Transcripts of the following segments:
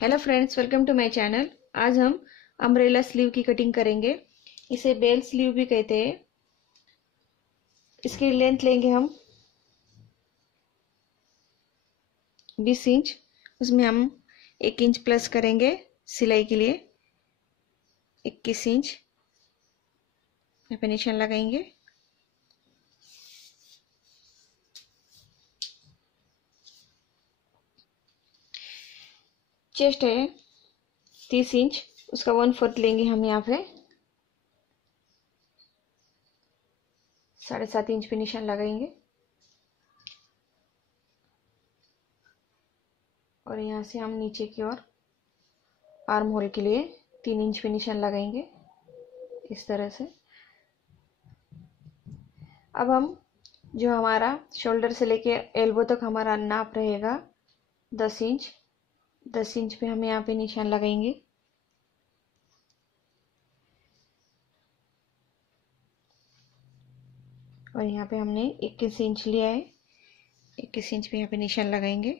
Hello friends, welcome to my channel. आज हम umbrella sleeve की कटिंग करेंगे। इसे बेल स्लीव भी कहते हैं। इसकी लेंथ लेंगे हम 20 इंच। उसमें हम 1 इंच प्लस करेंगे सिलाई के लिए। 21 इंच यहाँ पे निशान लगाएंगे। चेस्ट है 30 इंच, उसका 1/4 लेंगे हम यहाँ पे। 7.5 इंच पे निशान लगाएंगे और यहाँ से हम नीचे की ओर आर्म होल के लिए 3 इंच पे निशान लगाएंगे इस तरह से। अब हम जो हमारा शोल्डर से लेके एल्बो तक हमारा नाप रहेगा 10 इंच। 10 इंच पे हम यहाँ पे निशान लगाएंगे। और यहाँ पे हमने 21 इंच लिया है। 21 इंच पे यहाँ पे निशान लगाएंगे।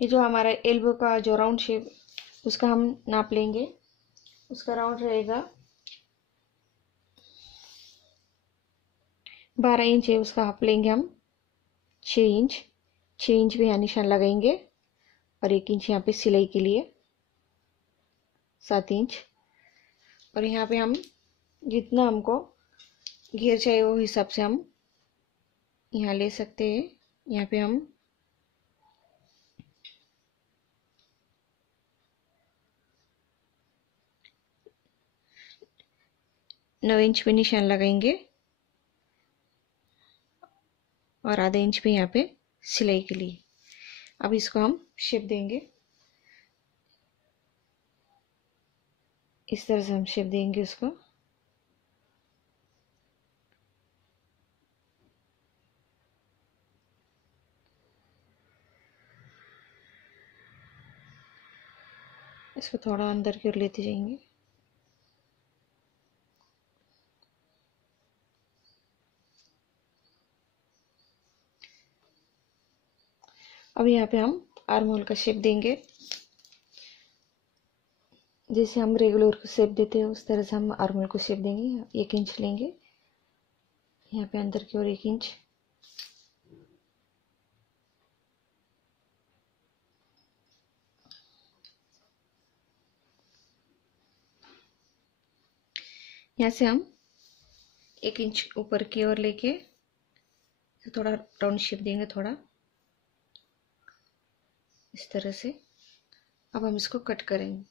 ये जो हमारा एल्बो का जो राउंड शेप उसका हम नाप लेंगे। उसका राउंड रहेगा 12 इंच है, उसका हाफ लेंगे हम 6 इंच। 6 इंच पे यहाँ निशान लगाएंगे और 1 इंच यहाँ पे सिलाई के लिए 7 इंच। और यहाँ पे हम जितना हमको घेर चाहिए वो हिसाब से हम यहाँ ले सकते हैं। यहाँ पे हम 9 इंच पे निशान लगाएंगे और आधा इंच पे यहाँ पे सिलाई के लिए। अब इसको हम शेप देंगे। इस तरह से हम शेप देंगे उसको। इसको थोड़ा अंदर की ओर लेते जाएंगे। अब यहाँ पे हम आर्म होल का शेप देंगे। जैसे हम रेगुलर को शेप देते हैं उस तरह से हम आर्म होल को शेप देंगे। 1 इंच लेंगे यहाँ पे अंदर की ओर 1 इंच। यहाँ से हम 1 इंच ऊपर की ओर लेके थोड़ा राउंड शेप देंगे, थोड़ा इस तरह से। अब हम इसको कट करेंगे।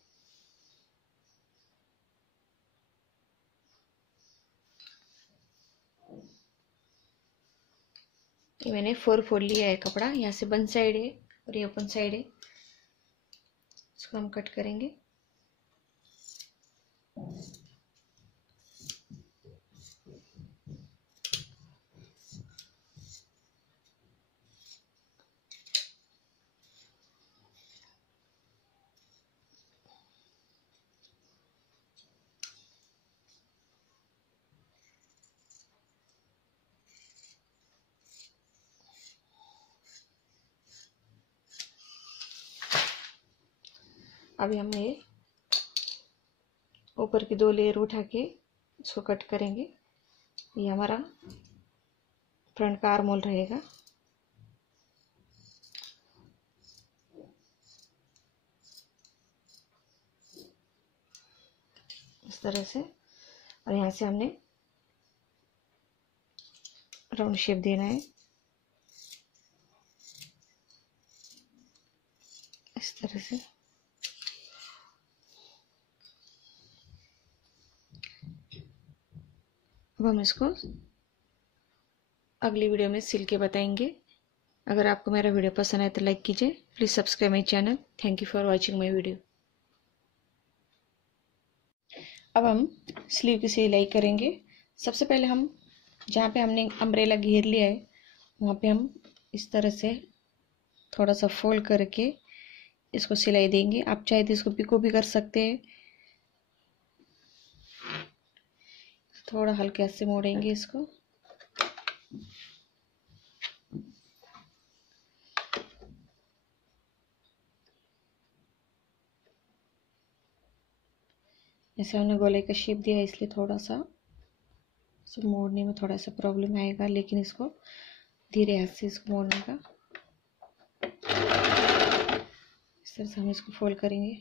ये मैंने 4 फोल्ड लिया है कपड़ा। यहाँ से बन साइड है और ये ओपन साइड है। इसको हम कट करेंगे। अभी हम ये ऊपर की 2 लेयर उठा के इसको कट करेंगे। ये हमारा फ्रंट का आर्म होल रहेगा। इस तरह से। और यहाँ से हमने राउंड शेप देना है इस तरह से। अब हम इसको अगली वीडियो में सिल के बताएंगे। अगर आपको मेरा वीडियो पसंद आए तो लाइक कीजिए। Please subscribe my channel. Thank you for watching my video. अब हम स्लीव की सिलाई करेंगे। सबसे पहले हम जहाँ पे हमने अम्ब्रेला घेर लिया है वहाँ पे हम इस तरह से थोड़ा सा फोल्ड करके इसको सिलाई देंगे। आप चाहे तो इसको पिको भी कर सकते हैं। थोड़ा हल्के से मोड़ेंगे इसको। जैसे हमने गोले का शेप दिया है, इसलिए थोड़ा सा मोड़ने में थोड़ा सा प्रॉब्लम आएगा, लेकिन इसको धीरे हाथ से इसको मोड़ने का, इस तरह से हम इसको फोल्ड करेंगे।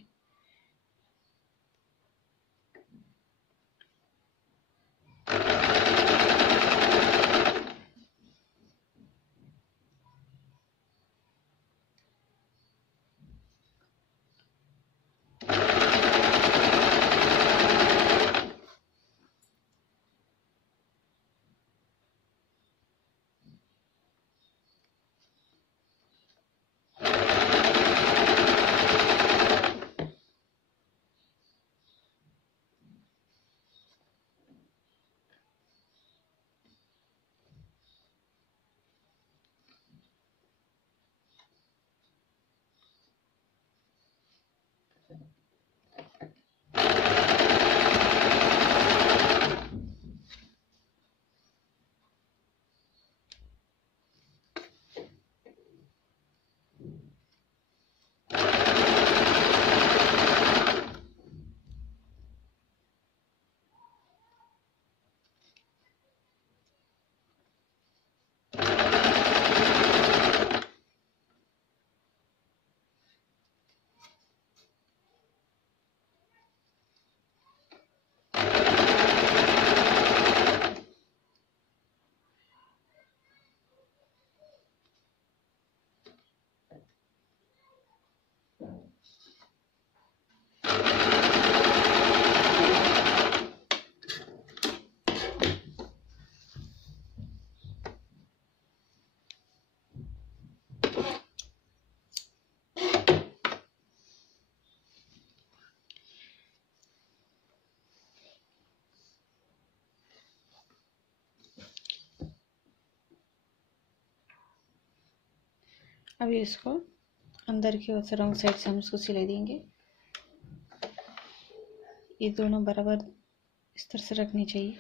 अभी इसको अंदर की ओर से रॉन्ग साइड से हम इसको सिलाई देंगे। ये दोनों बराबर इस तरह से रखनी चाहिए।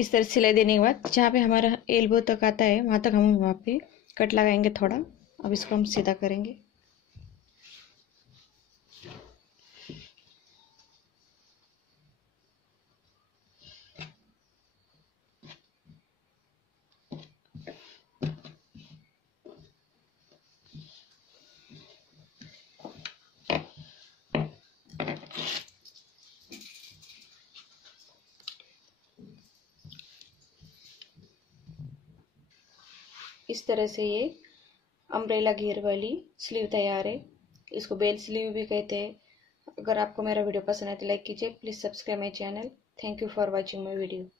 इस तरह सिलाई देने के बाद जहाँ पे हमारा एल्बो तक आता है वहाँ तक हम वहाँ पे कट लगाएंगे थोड़ा। अब इसको हम सीधा करेंगे। इस तरह से ये अम्ब्रेला घेर वाली स्लीव तैयार है। इसको बेल स्लीव भी कहते हैं। अगर आपको मेरा वीडियो पसंद है तो लाइक कीजिए। Please subscribe my channel. Thank you for watching my video.